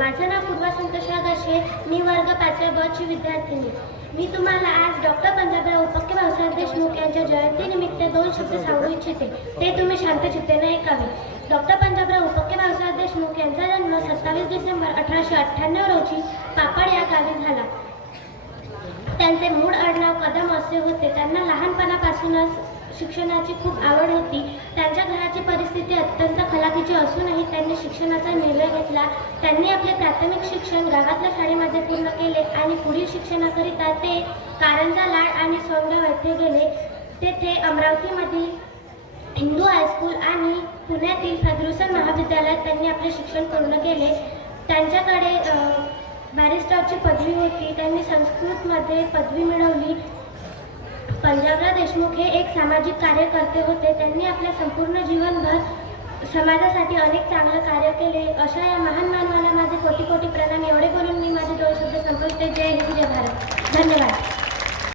माझं नाव पूर्वा संतोष आगाशे. मी वर्ग पाचव्या बची विद्यार्थिनी. मी तुम्हाला आज डॉक्टर पंजाबराव उपक्य भाऊसाहेब देशमुख यांच्या जयंतीनिमित्त दोन शब्द सांगू इच्छिते. ते तुम्ही शांतचित्तेने ऐकावे डॉक्टर पंजाबराव उपक्य भाऊसाहेब देशमुख यांचा जन्म सत्तावीस डिसेंबर अठराशे अठ्ठ्याण्णव रोजी पापड या गावी झाला. त्यांचे मूळ आडनाव कदम असे होते. त्यांना लहानपणापासूनच शिक्षणाची खूप आवड होती. त्यांच्या अत्यंत असूनही त्यांनी शिक्षणाचा निर्णय घेतला. त्यांनी आपले प्राथमिक शिक्षण गावातल्या शाळेमध्ये पूर्ण केले आणि पुढील शिक्षणाकरिता ते कारंजा लाड आणि सोनगाव येथे गेले. तेथे अमरावतीमधील हिंदू हायस्कूल आणि पुण्यातील फद्रुसन महाविद्यालयात त्यांनी आपले शिक्षण पूर्ण केले. त्यांच्याकडे बॅरिस्टरची पदवी होती. त्यांनी संस्कृतमध्ये पदवी मिळवली. पंजाबराव देशमुख हे एक सामाजिक कार्यकर्ते होते. त्यांनी आपल्या संपूर्ण जीवनभर समाजासाठी अनेक चांगलं कार्य केले. अशा या महान मानवाला माझे कोटी कोटी प्रणाम. एवढे बोलून मी माझे दोन शब्द संपुष्ट जय हिंद जय भारत. धन्यवाद.